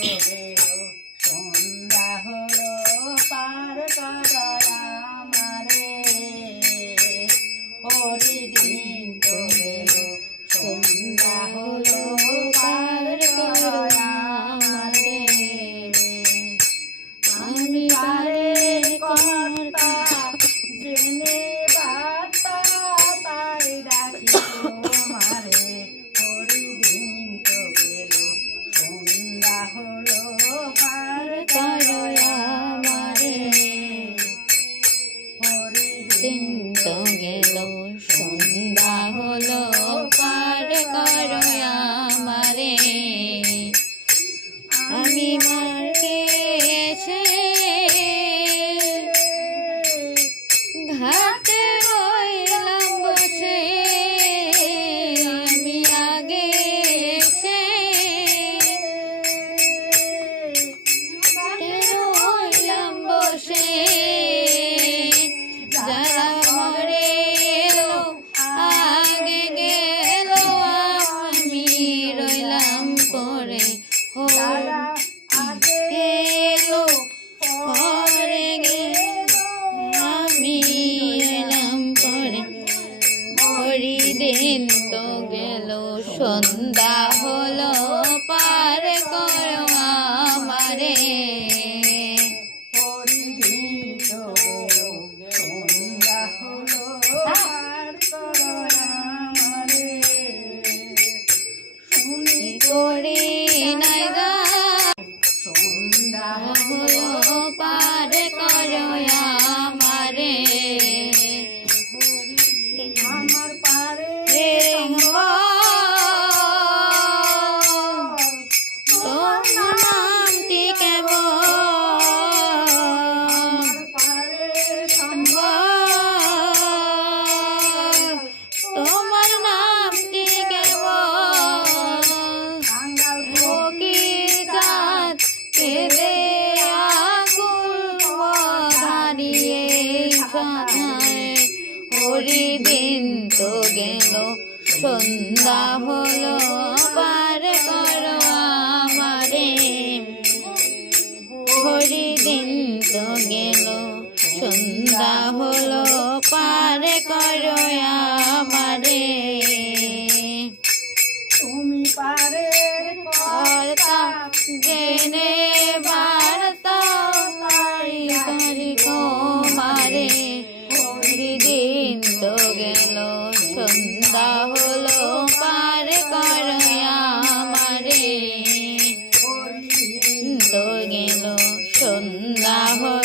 গেল সন্ধ্যা হলো পার করো আমারে হরিদিন তো গেল সন্ধ্যা হলো পার করো আমারে আমি পারের কর্তা জেনে বার্তা তাই ডাকি তোমারে হরিদিন তো গেল সন্ধ্যা হলো পার করো আমারে হরিদিন তো গেল সন্ধ্যা হলো পার করো আমারে আমি মার্কে এসে ঘাটে রইলাম বসে আমি আগে এসে ঘাটে রইলাম বসে যারা মরে এলো আগে গেল আমি রইলাম পরে যারা আগে এলো পরে গেল আমি এলাম পরে হরিদিন তো গেল সন্ধ্যা হলো পার করো আমারে হরিদিন তো গেল সন্ধ্যা হলো পার করো আমারে শুনি করে নাই গা সন্ধ্যা হলো পার করো আমারে আমার পারে তোমার নামটি কেবল তোমার নামটি কেবল ফকির চাঁদ কেঁদে আকুল ধারিয়ে হরিদিন তো গেল সন্ধ্যা হলো পার করো আমারে হরিদিন তো গেল সন্ধ্যা হলো পার করো আমারে তুমি পারের কর্তা জেনে বার্তা তাই করি তোমারে হরিদিন তো গেল সন্ধ্যা হলো পার করো আমারে হরিদিন তো গেল সন্ধ্যা হলো